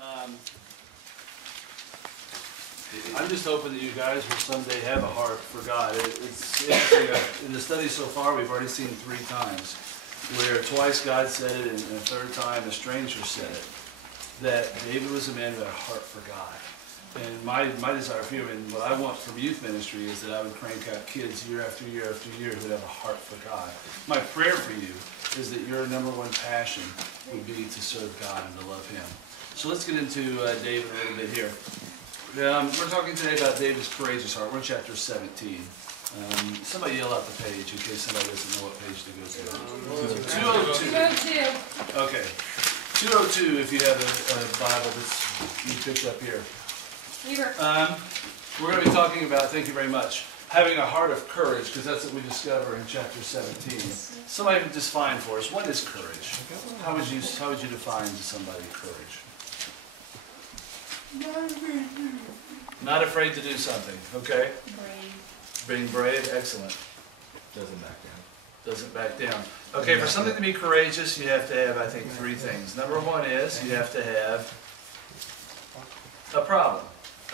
Um, I'm just hoping that you guys will someday have a heart for God. It's interesting. In the study so far, we've already seen 3 times where twice God said it and a third time a stranger said it, that David was a man who had a heart for God. And my desire for you, and what I want from youth ministry, is that I would crank out kids year after year after year who have a heart for God. My prayer for you is that your number one passion would be to serve God and to love Him. So let's get into David a little bit here. We're talking today about David's courageous heart. We're in chapter 17. Somebody yell out the page in case somebody doesn't know what page to go to. 202. 202. Okay. 202 if you have a Bible that you picked up here. We're going to be talking about, thank you very much, having a heart of courage, because that's what we discover in chapter 17. Somebody define for us, what is courage? How would you define to somebody courage? Not afraid to do something, okay? Brave. Being brave, excellent. Doesn't back down. Doesn't back down. Okay, for something to be courageous, you have to have, I think, 3 things. Number 1 is you have to have a problem,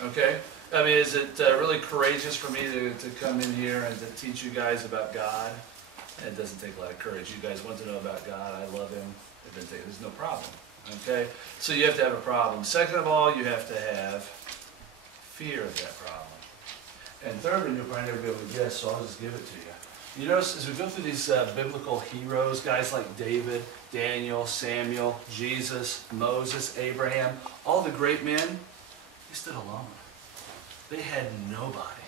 okay? I mean, is it really courageous for me to come in here and to teach you guys about God? It doesn't take a lot of courage. You guys want to know about God. I love Him. There's no problem, okay? So you have to have a problem. Second of all, you have to have fear of that problem. And thirdly, you'll probably never be able to guess, so I'll just give it to you. You notice as we go through these biblical heroes, guys like David, Daniel, Samuel, Jesus, Moses, Abraham, all the great men, they stood alone. They had nobody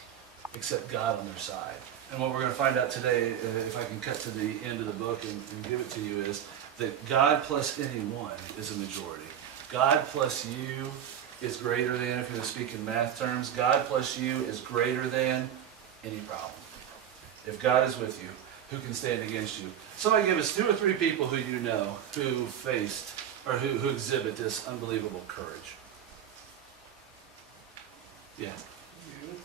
except God on their side. And what we're going to find out today, if I can cut to the end of the book and give it to you, is that God plus anyone is a majority. God plus you is greater than, if you're going to speak in math terms, God plus you is greater than any problem. If God is with you, who can stand against you? Somebody give us 2 or 3 people who you know who faced, or who exhibit this unbelievable courage. Yeah. You?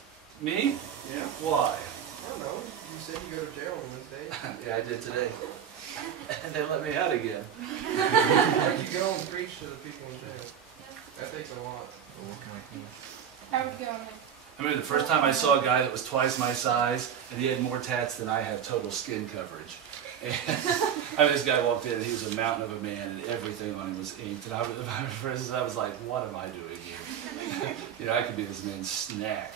Me? Yeah. Why? I don't know. You said you go to jail on Wednesday. Yeah, I did today. And they let me out again. Like you go and preach to the people in jail. That takes a lot. How would you go? I mean, the first time I saw a guy that was twice my size, and he had more tats than I have total skin coverage. And I mean, this guy walked in, and he was a mountain of a man, and everything on him was inked. And I was like, what am I doing here? You know, I could be this man's snack.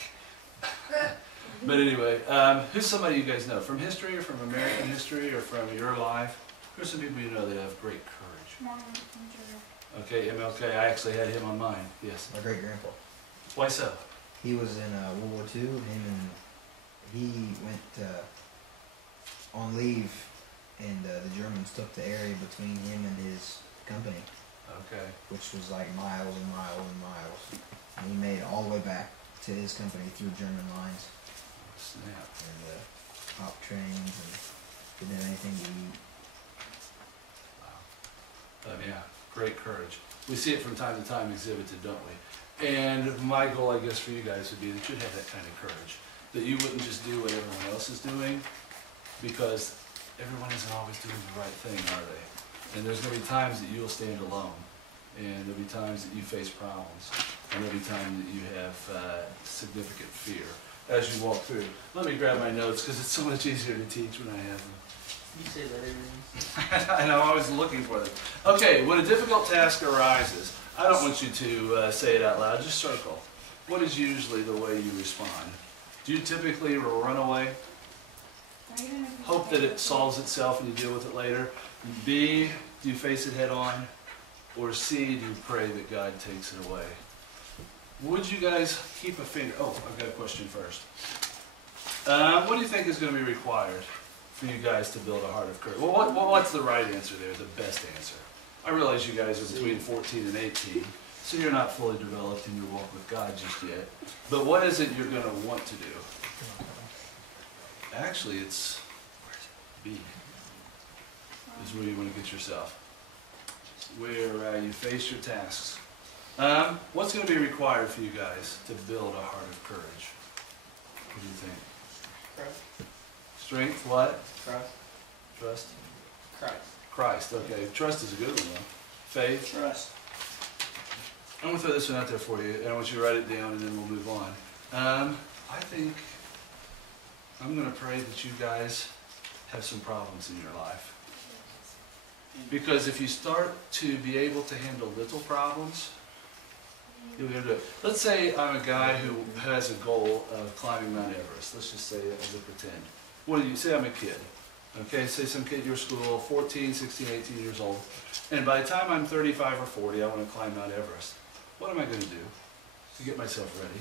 But anyway, who's somebody you guys know? From history, or from American history, or from your life? Who's some people you know that have great courage? Martin Luther. Okay, MLK, I actually had him on mine. Yes. My great grandpa. Why so? He was in World War II. He went on leave, and the Germans took the area between him and his company. Okay. Which was like miles and miles and miles. And he made it all the way back to his company through German lines. Snap. And hop trains and didn't have anything to eat. Wow. Yeah, great courage. We see it from time to time exhibited, don't we? And my goal, I guess, for you guys would be that you'd have that kind of courage. That you wouldn't just do what everyone else is doing, because everyone isn't always doing the right thing, are they? And there's going to be times that you'll stand alone. And there'll be times that you face problems. And there'll be times that you have significant fear as you walk through. Let me grab my notes, because it's so much easier to teach when I have them. You say that every I know, I'm always looking for them. Okay, when a difficult task arises, I don't want you to say it out loud, just circle. What is usually the way you respond? Do you typically run away? Hope that it solves itself and you deal with it later? B, do you face it head on? Or C, do you pray that God takes it away? Would you guys keep a finger? Oh, I've got a question first. What do you think is going to be required for you guys to build a heart of courage? Well, what's the right answer there, the best answer? I realize you guys are between 14 and 18, so you're not fully developed in your walk with God just yet. But what is it you're going to want to do? Actually, it's B. This is where you want to get yourself. Where you face your tasks. What's going to be required for you guys to build a heart of courage? What do you think? Christ. Strength, what? Christ. Trust? Christ. Christ, okay. Trust is a good one, though. Faith? Trust. I'm going to throw this one out there for you, and I want you to write it down, and then we'll move on. I think I'm going to pray that you guys have some problems in your life. Because if you start to be able to handle little problems, you'll be able to do it. Let's say I'm a guy who has a goal of climbing Mount Everest. Let's just say it as a pretend. What do you say? I'm a kid. Okay, say some kid at your school, 14, 16, 18 years old. And by the time I'm 35 or 40, I want to climb Mount Everest. What am I going to do to get myself ready?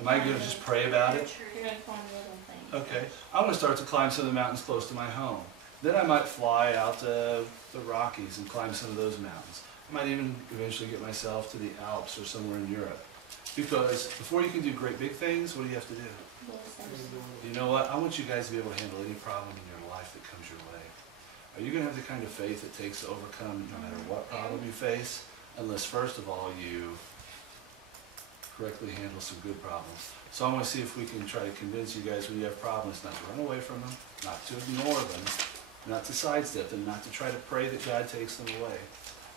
Am I going to just pray about it? You're going to find little things. Okay, I'm going to start to climb some of the mountains close to my home. Then I might fly out to the Rockies and climb some of those mountains. I might even eventually get myself to the Alps or somewhere in Europe. Because before you can do great big things, what do you have to do? You know what? I want you guys to be able to handle any problem in your life that comes your way. Are you going to have the kind of faith it takes to overcome no matter what problem you face? Unless, first of all, you correctly handle some good problems. So I want to see if we can try to convince you guys when you have problems not to run away from them, not to ignore them, not to sidestep them, not to try to pray that God takes them away,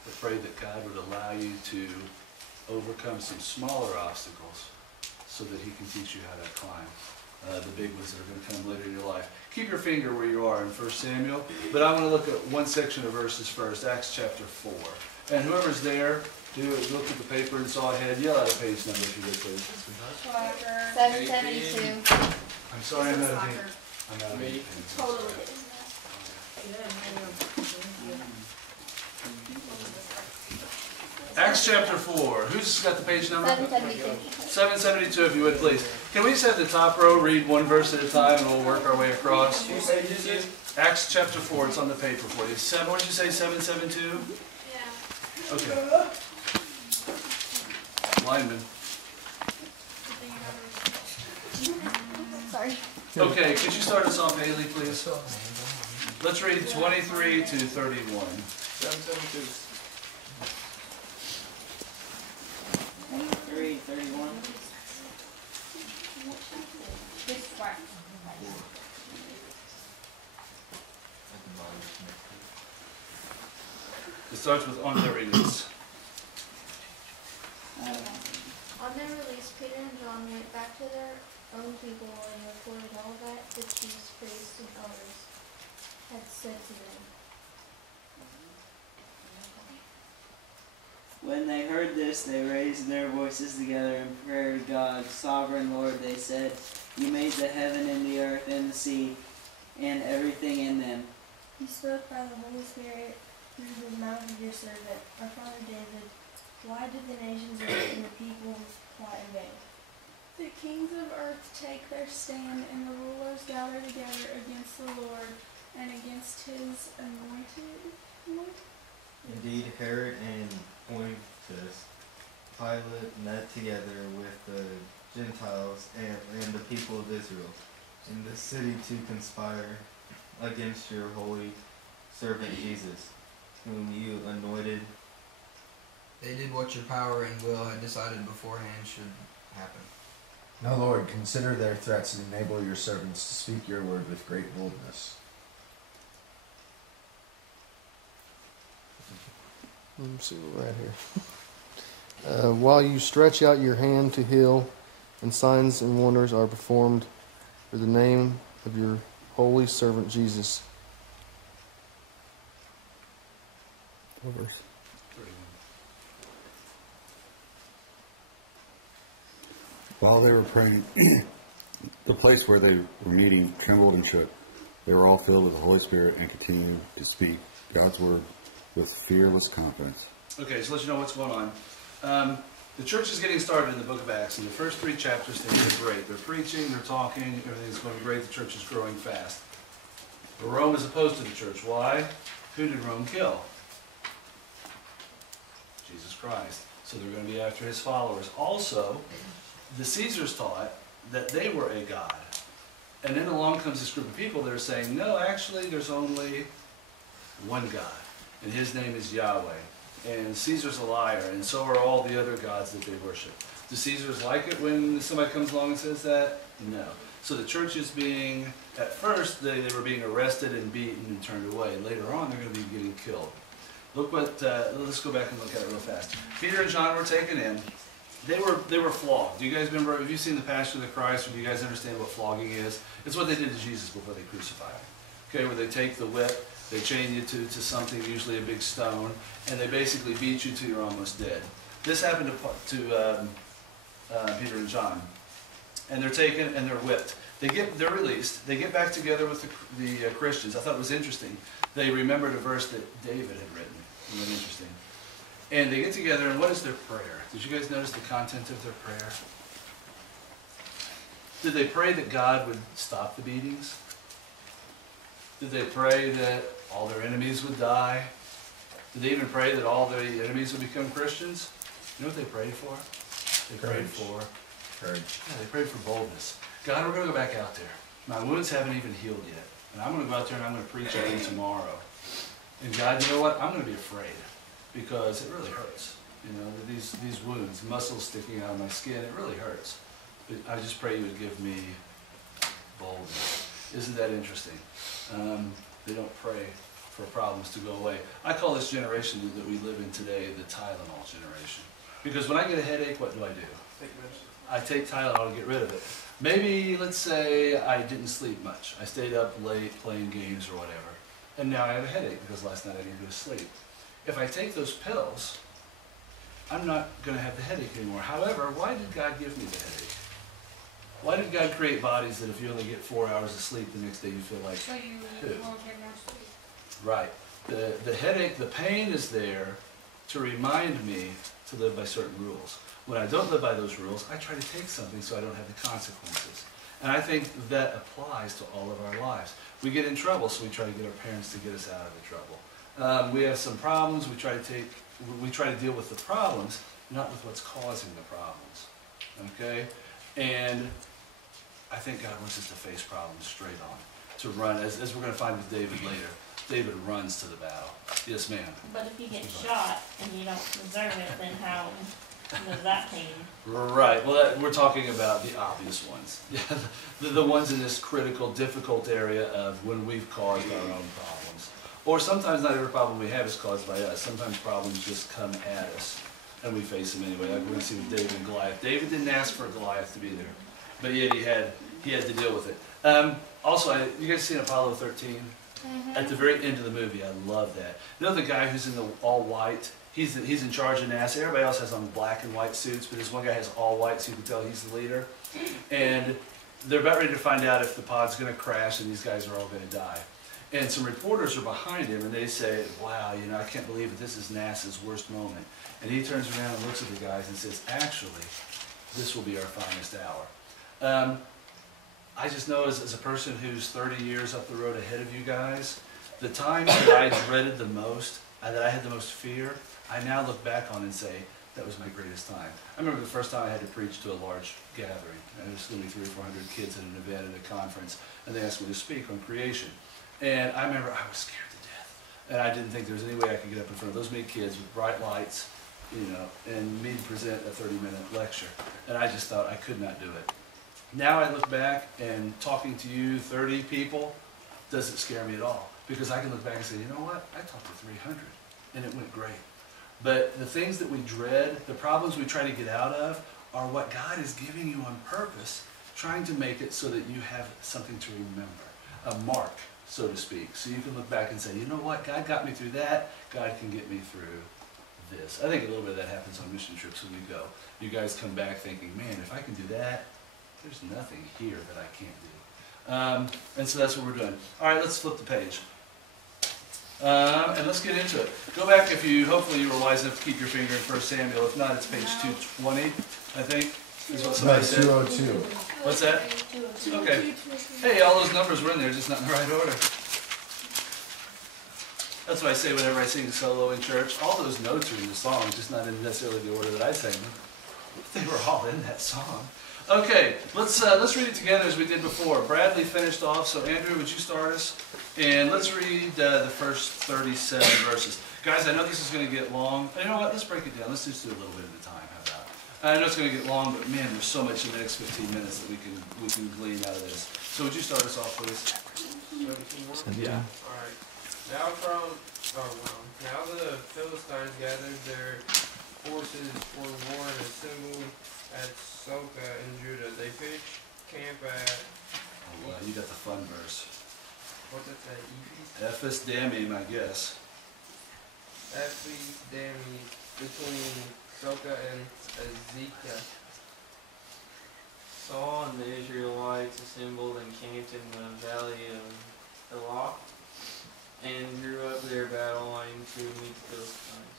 but pray that God would allow you to overcome some smaller obstacles so that He can teach you how to climb the big ones that are going to come later in your life. Keep your finger where you are in 1 Samuel, but I want to look at one section of verses first, Acts chapter 4. And whoever's there, look at the paper and saw ahead, yell out a page number if you would, please. 772. I'm sorry, I'm out of ink. I'm out of ink. Totally. Acts chapter 4. Who's got the page number? 772. 772, if you would, please. Can we just have the top row read one verse at a time and we'll work our way across? Acts chapter 4, it's on the paper for you. What did you say, 772? Yeah. Okay. Lineman. Sorry. Okay, could you start us off, Haley, please? Let's read 23 to 31. 772. 23, 31. This part. It starts with on their release. On their release, Peter and John went back to their own people and reported all that the chief priests and elders had said to them. When they heard this, they raised their voices together and prayed to God. Sovereign Lord, they said, You made the heaven and the earth and the sea and everything in them. You spoke by the Holy Spirit through the mouth of your servant, our father David. Why did the nations and the people plot in vain? The kings of earth take their stand, and the rulers gather together against the Lord and against His anointed. Indeed, Herod and Pontius Pilate met together with the Gentiles and the people of Israel in the city to conspire against your holy servant Jesus, whom you anointed. They did what your power and will had decided beforehand should happen. Now, Lord, consider their threats and enable your servants to speak your word with great boldness. Let me see what we're at here. While you stretch out your hand to heal, and signs and wonders are performed for the name of your holy servant Jesus. What verse? 31. While they were praying, the place where they were meeting trembled and shook. They were all filled with the Holy Spirit and continued to speak God's word with fearless confidence. Okay, so let you know what's going on. The church is getting started in the book of Acts. In the first 3 chapters, things are great. They're preaching, they're talking, everything's going great. The church is growing fast. But Rome is opposed to the church. Why? Who did Rome kill? Jesus Christ. So they're going to be after His followers. Also, the Caesars taught that they were a god. And then along comes this group of people that are saying, no, actually, there's only one God. And His name is Yahweh. And Caesar's a liar, and so are all the other gods that they worship. Do Caesars like it when somebody comes along and says that? No. So the church is being, at first, they were being arrested and beaten and turned away. Later on, they're going to be getting killed. Look what, let's go back and look at it real fast. Peter and John were taken in. They were flogged. Do you guys remember, have you seen The Passion of the Christ, or do you guys understand what flogging is? It's what they did to Jesus before they crucified him. Okay, where they take the whip, they chain you to something, usually a big stone, and they basically beat you till you're almost dead. This happened to Peter and John. And they're taken and they're whipped. They're released. They get back together with the Christians. I thought it was interesting. They remembered a verse that David had written. Isn't that interesting? And they get together, and what is their prayer? Did you guys notice the content of their prayer? Did they pray that God would stop the beatings? Did they pray that all their enemies would die? Did they even pray that all their enemies would become Christians? You know what they prayed for? They prayed for courage. Yeah, they prayed for boldness. God, we're going to go back out there. My wounds haven't even healed yet. And I'm going to go out there and I'm going to preach again tomorrow. And God, you know what? I'm going to be afraid because it really hurts. You know, these wounds, muscles sticking out of my skin, it really hurts. But I just pray you would give me boldness. Isn't that interesting? They don't pray for problems to go away. I call this generation that we live in today the Tylenol generation. Because when I get a headache, what do? I take Tylenol to get rid of it. Maybe, let's say, I didn't sleep much. I stayed up late playing games or whatever. And now I have a headache because last night I didn't go to sleep. If I take those pills, I'm not going to have the headache anymore. However, why did God give me the headache? Why did God create bodies that if you only get 4 hours of sleep, the next day you feel like So you won't get more sleep. Right. The headache, the pain is there to remind me to live by certain rules. When I don't live by those rules, I try to take something so I don't have the consequences. And I think that applies to all of our lives. We get in trouble, so we try to get our parents to get us out of the trouble. We have some problems, we try to deal with the problems, not with what's causing the problems. Okay? And I think God wants us to face problems straight on. To run, as we're going to find with David later. David runs to the battle. Yes, ma'am. But if you get shot and you don't deserve it, then how does that pain? Right. Well, we're talking about the obvious ones. the ones in this critical, difficult area of when we've caused our own problems. Or sometimes not every problem we have is caused by us. Sometimes problems just come at us, and we face them anyway. Like we're going to see with David and Goliath. David didn't ask for Goliath to be there, but yet he had to deal with it. Also, you guys seen Apollo 13? Mm-hmm. At the very end of the movie, I love that. You know the guy who's in the all white? He's in charge of NASA. Everybody else has on black and white suits, but this one guy has all white, so you can tell he's the leader. And they're about ready to find out if the pod's going to crash and these guys are all going to die. And some reporters are behind him, and they say, wow, you know, I can't believe it. This is NASA's worst moment. And he turns around and looks at the guys and says, actually, this will be our finest hour. I just know as a person who's 30 years up the road ahead of you guys, the time that I dreaded the most, that I had the most fear, I now look back on and say, that was my greatest time. I remember the first time I had to preach to a large gathering. There was going to be 300 or 400 kids at an event at a conference, and they asked me to speak on creation. And I remember I was scared to death. And I didn't think there was any way I could get up in front of those many kids with bright lights, you know, and me to present a 30-minute lecture. And I just thought I could not do it. Now I look back, and talking to you, 30 people, doesn't scare me at all. Because I can look back and say, you know what, I talked to 300, and it went great. But the things that we dread, the problems we try to get out of, are what God is giving you on purpose, trying to make it so that you have something to remember, a mark, so to speak. So you can look back and say, you know what, God got me through that, God can get me through this. I think a little bit of that happens on mission trips when we go. You guys come back thinking, man, if I can do that, there's nothing here that I can't do. And so that's what we're doing. All right, let's flip the page. And let's get into it. Go back if you, hopefully you were wise enough to keep your finger in 1 Samuel. If not, it's page 220, I think, is what somebody said. 202. What's that? Okay. Hey, all those numbers were in there, just not in the right order. That's what I say whenever I sing solo in church. All those notes are in the song, just not in necessarily the order that I sang them. They were all in that song. Okay, let's read it together as we did before. Bradley finished off, so Andrew, would you start us? And let's read the first 37 verses. Guys, I know this is going to get long. You know what? Let's break it down. Let's just do a little bit at a time. How about it? I know it's going to get long, but man, there's so much in the next 15 minutes that we can glean out of this. So would you start us off, please? Yeah. All right. Now from Oh, wow. Now the Philistines gathered their forces for war and assembled at Soka in Judah. They pitched camp at, Oh, you got the fun verse. what's it say, Ephes Damim, I guess. Ephes Dami, between Soka and Azekah. Saul and the Israelites assembled and camped in the valley of Elah and drew up their battle line to meet the Philistines.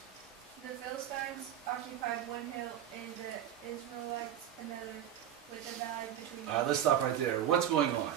The Philistines occupied one hill and the Israelites another, with the valley between All right, let's stop right there. What's going on?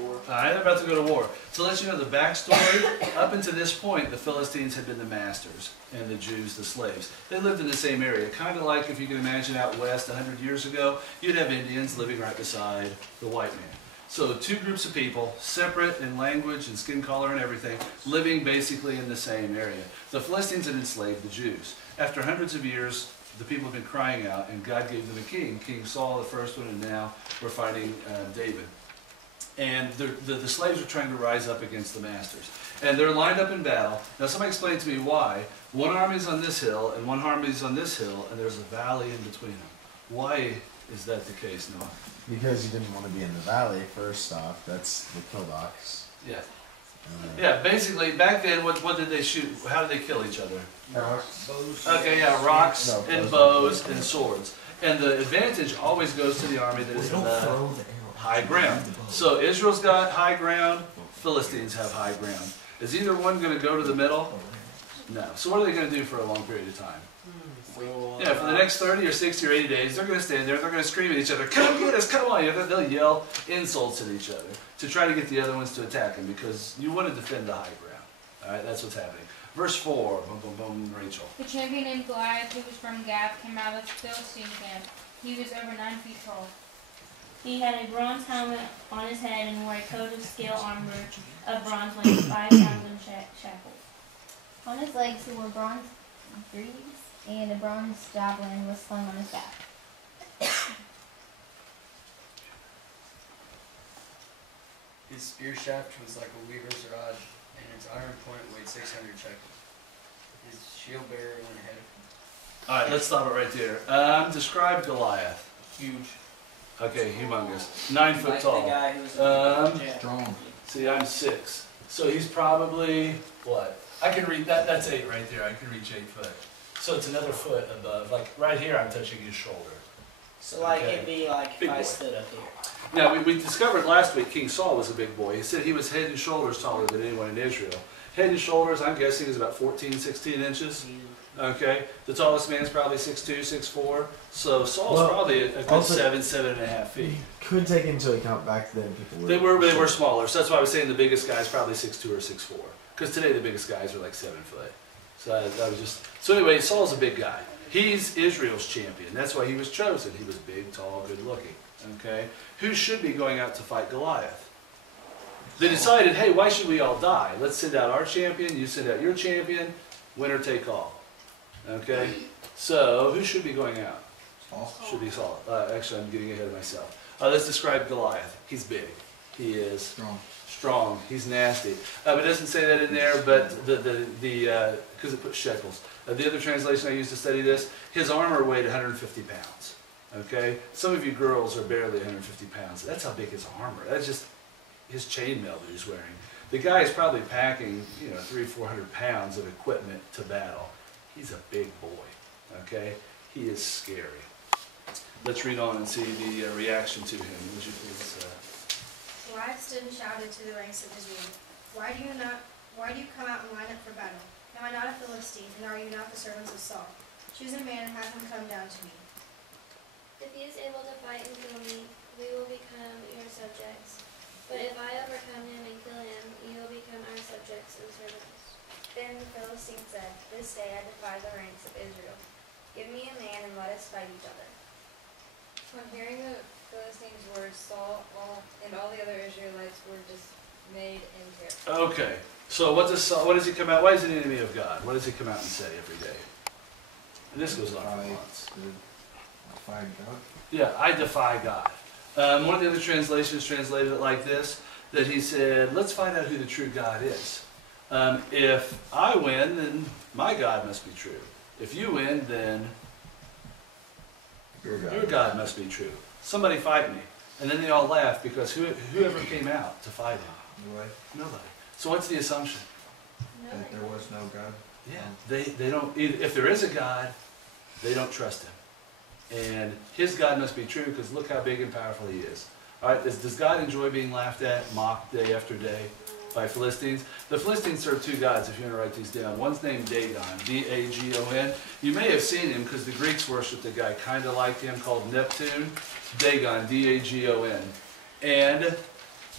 War. All right, they're about to go to war. To let you know the backstory, up until this point, the Philistines had been the masters and the Jews the slaves. They lived in the same area, kind of like if you can imagine out west 100 years ago, you'd have Indians living right beside the white man. So two groups of people, separate in language and skin color and everything, living basically in the same area. The Philistines had enslaved the Jews. After hundreds of years, the people have been crying out, and God gave them a king, King Saul, the first one, and now we're fighting David. And the slaves are trying to rise up against the masters. And they're lined up in battle. Now somebody explain to me why. One army's on this hill, and one army's on this hill, and there's a valley in between them. Why is that the case, Noah? Because you didn't want to be in the valley, first off. That's the Kildocks. Yeah. Yeah, basically, back then, what did they shoot? How did they kill each other? Bows. Okay, yeah, rocks No, and bows. bows and swords. And the advantage always goes to the army that is in the high ground. So Israel's got high ground, Philistines have high ground. Is either one going to go to the middle? No. So what are they going to do for a long period of time? Yeah, for the next 30 or 60 or 80 days, they're going to stand there, they're going to scream at each other, come get us, come on. They'll yell insults at each other to try to get the other ones to attack them, because you want to defend the high ground. All right, that's what's happening. Verse 4, boom, boom, boom, Rachel. The champion named Goliath, who was from Gath, came out of the Philistine camp. He was over 9 feet tall. He had a bronze helmet on his head and wore a coat of scale armor of bronze weighing 5,000 shekels. On his legs he wore bronze greaves, and a bronze javelin was slung on his back. His spear shaft was like a weaver's rod, and its iron point weighed 600 shekels. His shield bearer went ahead of him. All right, let's stop it right there. Describe Goliath. Huge. Okay, humongous. 9 foot Like tall. the guy who was Strong. See, I'm 6. So he's probably, what? I can read, that's 8 right there. I can reach 8 foot. So it's another foot above. Like right here, I'm touching his shoulder. So like Okay. it'd be like Big if I boy. stood up here. Now, we discovered last week King Saul was a big boy. He said he was head and shoulders taller than anyone in Israel. Head and shoulders, I'm guessing, is about 14, 16 inches. Okay. The tallest man's probably 6'2", 6'4". So Saul's Well, probably a good also- 7.5 feet. Could take into account back then people were. They were smaller. So that's why I was saying the biggest guy's probably 6'2" or 6'4". Because today the biggest guys are like 7 foot. So I was just, so anyway, Saul's a big guy. He's Israel's champion. That's why he was chosen. He was big, tall, good looking. Okay? Who should be going out to fight Goliath? They decided, hey, why should we all die? Let's send out our champion, you send out your champion, winner take all. Okay? So, who should be going out? Saul. Should be Saul. Actually, I'm getting ahead of myself. Let's describe Goliath. He's big. He is Strong. strong. He's nasty. It doesn't say that in there, but because it puts shekels. The other translation I used to study this, his armor weighed 150 pounds. Okay? Some of you girls are barely 150 pounds. That's how big his armor. That's just his chainmail that he's wearing. The guy is probably packing, 300-400 pounds of equipment to battle. He's a big boy. Okay? He is scary. Let's read on and see the reaction to him. Would you please? Goliath stood and shouted to the ranks of Israel, Why do you come out and line up for battle? Am I not a Philistine, and are you not the servants of Saul? Choose a man and have him come down to me. If he is able to fight and kill me, we will become your subjects. But if I overcome him and kill him, you will become our subjects and servants. Then the Philistine said, This day I defy the ranks of Israel. Give me a man and let us fight each other. Upon hearing the Philistines' words, Saul and all the other Israelites were dismayed and terrified. Okay. So what does he come out? Why is he an enemy of God? What does he come out and say every day? And this goes on for months. Defy God. Yeah, I defy God. One of the other translations translated it like this, that he said, let's find out who the true God is. If I win, then my God must be true. If you win, then your God must be true. Somebody fight me. And then they all laugh because whoever came out to fight him? Nobody. So what's the assumption? That there was no God. Yeah, they don't, if there is a God, they don't trust him. And his God must be true because look how big and powerful he is. All right, does God enjoy being laughed at, mocked day after day by Philistines? The Philistines serve two gods, if you want to write these down. One's named Dagon, D-A-G-O-N. You may have seen him because the Greeks worshipped a guy kind of like him called Neptune. Dagon, D-A-G-O-N. And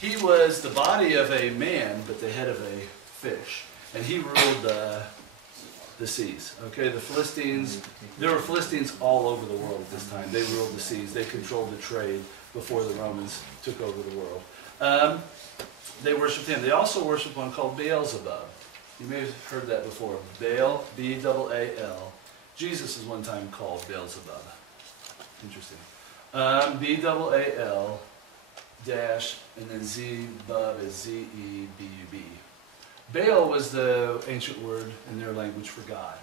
he was the body of a man, but the head of a fish. And he ruled the seas. Okay, the Philistines, there were Philistines all over the world at this time. They ruled the seas. They controlled the trade before the Romans took over the world. They worshipped him. They also worshipped one called Beelzebub. You may have heard that before. Baal, B-A-A-L. Jesus is one time called Beelzebub. Interesting. B-A-A-L dash, and then Z-Bub is Z-E-B-U-B. Baal was the ancient word in their language for God.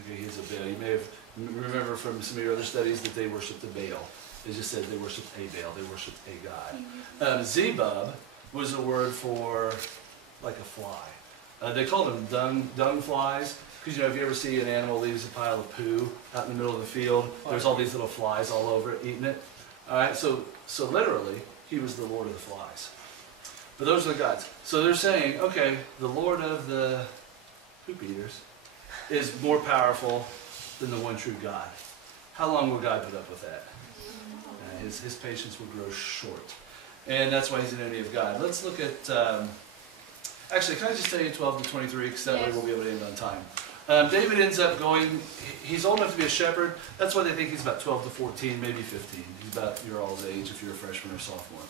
Okay, he's a Baal. You may have remember from some of your other studies that they worshipped the Baal. They just said they worshipped a Baal. They worshipped a god. Zebub was a word for like a fly. They called them dung flies because you know if you ever see an animal leaves a pile of poo out in the middle of the field, there's all these little flies all over it eating it. All right, so literally he was the Lord of the flies. But those are the gods. So they're saying, okay, the Lord of the poop eaters is more powerful than the one true God. How long will God put up with that? His patience will grow short. And that's why he's an enemy of God. Let's look at, actually, can I just tell you 12 to 23, because that way we'll be able to end on time. David ends up going, he's old enough to be a shepherd. That's why they think he's about 12 to 14, maybe 15. He's about your all's age if you're a freshman or sophomore.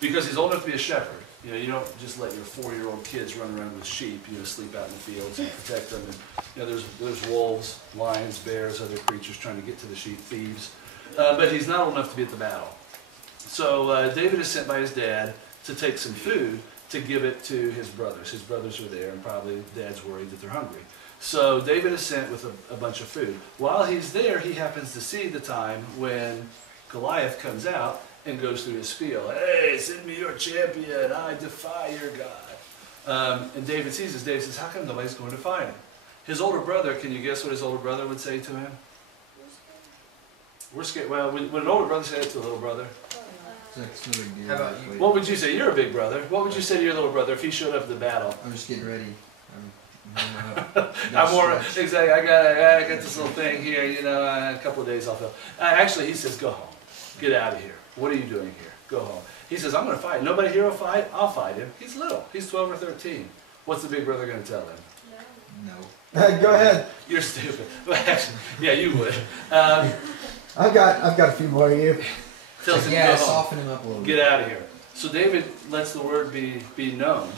Because he's old enough to be a shepherd. You know, you don't just let your 4-year-old kids run around with sheep, you know, sleep out in the fields and protect them. And, you know, there's wolves, lions, bears, other creatures trying to get to the sheep, thieves. But he's not old enough to be at the battle. So David is sent by his dad to take some food to give it to his brothers. His brothers are there, and probably Dad's worried that they're hungry. So David is sent with a bunch of food. While he's there, he happens to see the time when Goliath comes out and goes through his spiel. Hey, send me your champion. I defy your God. And David sees this. David says, how come nobody's going to fight him? His older brother, can you guess what his older brother would say to him? We're scared. Well, would an older brother say it to a little brother? How about you? What would you say? You're a big brother. What would you say to your little brother if he showed up at the battle? I'm just getting ready. I'm more exactly. I got this little thing here. You know, a couple of days I'll feel. Actually, he says, "Go home. Get out of here. What are you doing here? Go home." He says, "I'm going to fight. Nobody here will fight. I'll fight him." He's little. He's 12 or 13. What's the big brother going to tell him? No. Go ahead. You're stupid. Well, actually, yeah, you would. I've got a few more of you. Tells him Yeah, to go home. soften him up a little bit. Get out of here. So David lets the word be known.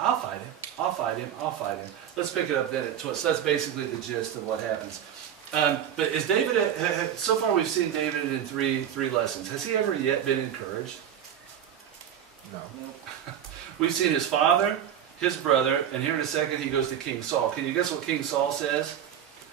I'll fight him. I'll fight him. I'll fight him. Let's pick it up then at 12. So that's basically the gist of what happens. But is David, so far we've seen David in three lessons. Has he ever yet been encouraged? No. We've seen his father, his brother, and here in a second he goes to King Saul. Can you guess what King Saul says?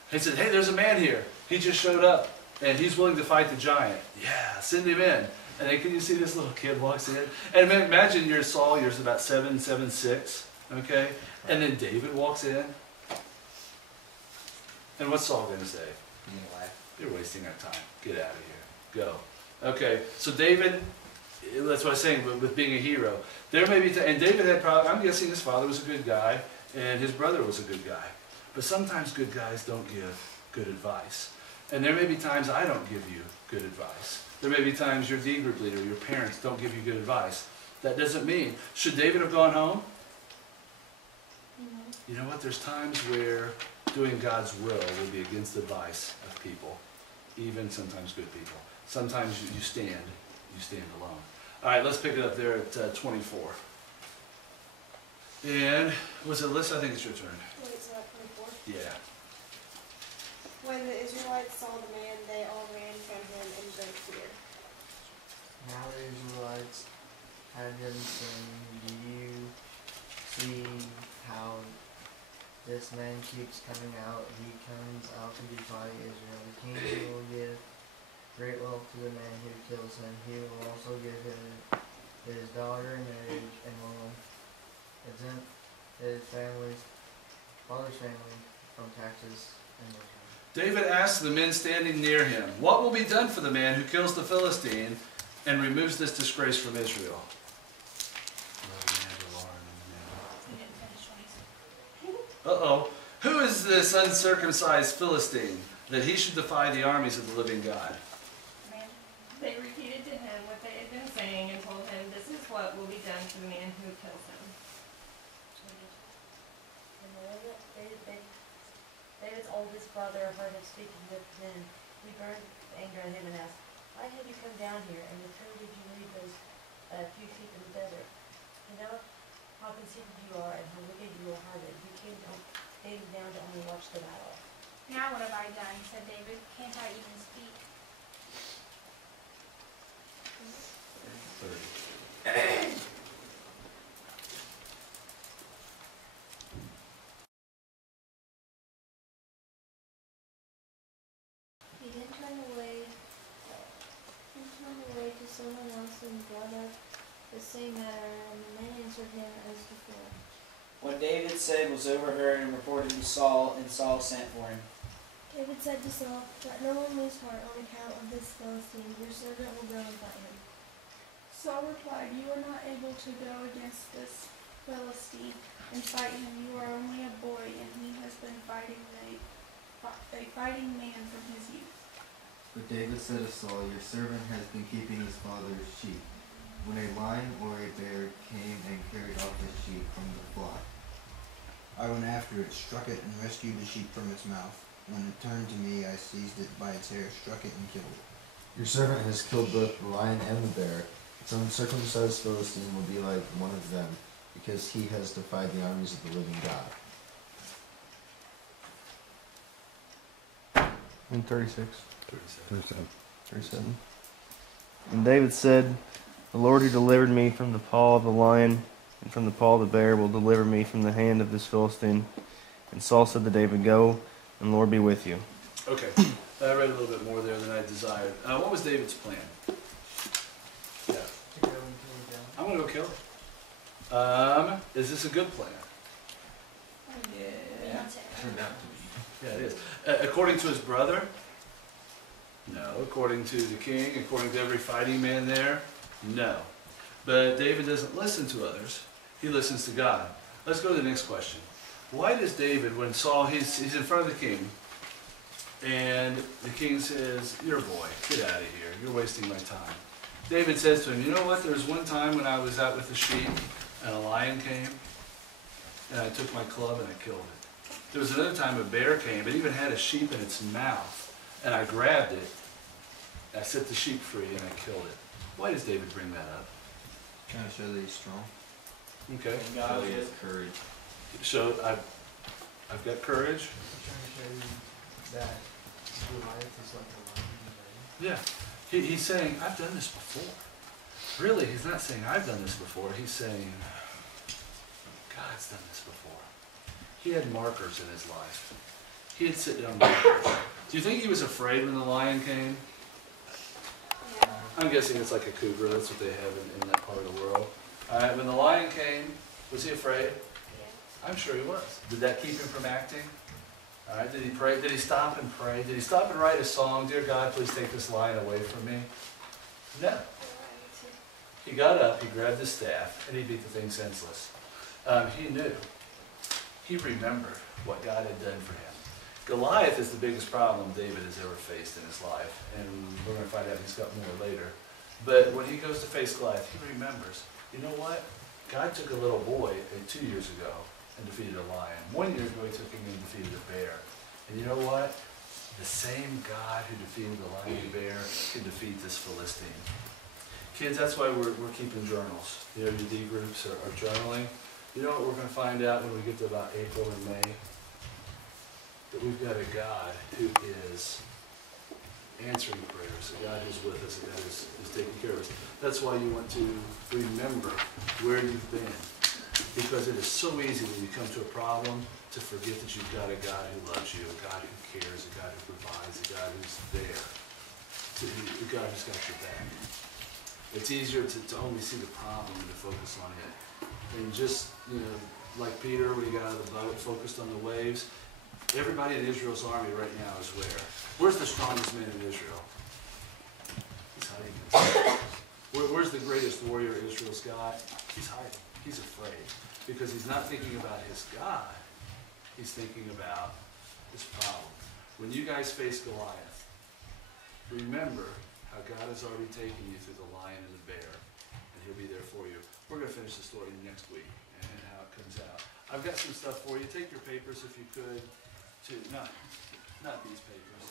He said, hey, there's a man here. He just showed up, and he's willing to fight the giant. Yeah, send him in. And then can you see this little kid walks in? And imagine you're Saul, you're about 7'6", okay? And then David walks in. And what's Saul going to say? You're wasting our time. Get out of here. Go. Okay, so David, that's what I was saying with being a hero. There may be, and David had probably, I'm guessing his father was a good guy, and his brother was a good guy. But sometimes good guys don't give good advice. And there may be times I don't give you good advice. There may be times your D group leader, your parents don't give you good advice. That doesn't mean, should David have gone home? You know what, there's times where doing God's will be against the advice of people, even sometimes good people. Sometimes you stand alone. All right, let's pick it up there at 24. And was it Alyssa? I think it's your turn. Wait, is that 24? Yeah. When the Israelites saw the man, they all ran from him in great fear. Now the Israelites had him saying, do you see how This man keeps coming out. He comes out to defy Israel. The king will give great wealth to the man who kills him. He will also give his daughter in marriage and will exempt his father's family from taxes and military. David asked the men standing near him, "What will be done for the man who kills the Philistine and removes this disgrace from Israel?" Uh-oh. Who is this uncircumcised Philistine that he should defy the armies of the living God? They repeated to him what they had been saying and told him, "This is what will be done to the man who kills him." David's oldest brother heard him speaking with men. He burned with anger at him and asked, "Why have you come down here, and with whom did you leave those few sheep in the desert? You know how conceited you are and how wicked you are hearted. You came David down to only watch the battle." Now what have I done? Said David. Can't I even speak? 30. He then turned away to someone else and brought up the same matter, and the men answered him as before. What David said was overheard and reported to Saul, and Saul sent for him. David said to Saul, "Let no one lose heart on account of this Philistine. Your servant will go and fight him." Saul replied, "You are not able to go against this Philistine and fight him. You are only a boy, and he has been a fighting man from his youth." But David said to Saul, "Your servant has been keeping his father's sheep. When a lion or a bear came and carried off his sheep from the flock, I went after it, struck it, and rescued the sheep from its mouth. When it turned to me, I seized it by its hair, struck it, and killed it." Your servant has killed both the lion and the bear. This uncircumcised Philistine will be like one of them, because he has defied the armies of the living God. In 36. 37. 37. And David said, "The Lord who delivered me from the paw of the lion and from the paw of the bear will deliver me from the hand of this Philistine." And Saul said to David, "Go, and the Lord be with you." Okay, I read a little bit more there than I desired. What was David's plan? Yeah. To go and kill him. I'm going to go kill him. Is this a good plan? Yeah. Turned out to be. Yeah, it is. According to his brother? No. According to the king? According to every fighting man there? No. But David doesn't listen to others. He listens to God. Let's go to the next question. Why does David, when Saul, he's in front of the king, and the king says, "You're a boy, get out of here, you're wasting my time." David says to him, "You know what, there was one time when I was out with the sheep, and a lion came, and I took my club and I killed it. There was another time a bear came, it even had a sheep in its mouth, and I grabbed it, I set the sheep free, and I killed it." Why does David bring that up? Trying to show that he's strong. Okay. And God Show he has is. courage. So I've got courage. I'm trying to show you that Goliath is like a lion in the rain. Yeah. He's saying, I've done this before. Really, he's not saying I've done this before. He's saying, God's done this before. He had markers in his life. He had sit down markers. Do you think he was afraid when the lion came? I'm guessing it's like a cougar. That's what they have in that part of the world. All right, when the lion came, was he afraid? I'm sure he was. Did that keep him from acting? All right, did he pray? Did he stop and pray? Did he stop and write a song, "Dear God, please take this lion away from me"? No. He got up, he grabbed his staff, and he beat the thing senseless. He knew. He remembered what God had done for him. Goliath is the biggest problem David has ever faced in his life, and we're going to find out he's got more later. But when he goes to face Goliath, he remembers, you know what? God took a little boy 2 years ago and defeated a lion. 1 year ago, he took him and defeated a bear. And you know what? The same God who defeated the lion and bear can defeat this Philistine. Kids, that's why we're keeping journals. You know, your D groups are journaling. You know what we're going to find out when we get to about April and May? That we've got a God who is answering prayers, a God who's with us, a God who's taking care of us. That's why you want to remember where you've been. Because it is so easy when you come to a problem to forget that you've got a God who loves you, a God who cares, a God who provides, a God who's there, a God who's got your back. It's easier to only see the problem and to focus on it. And just, like Peter, when he got out of the boat, focused on the waves. Everybody in Israel's army right now is where? Where's the strongest man in Israel? He's hiding. Where's the greatest warrior Israel's got? He's hiding. He's afraid. Because he's not thinking about his God. He's thinking about his problem. When you guys face Goliath, remember how God has already taken you through the lion and the bear, and he'll be there for you. We're going to finish the story next week and how it comes out. I've got some stuff for you. Take your papers if you could. Not these papers.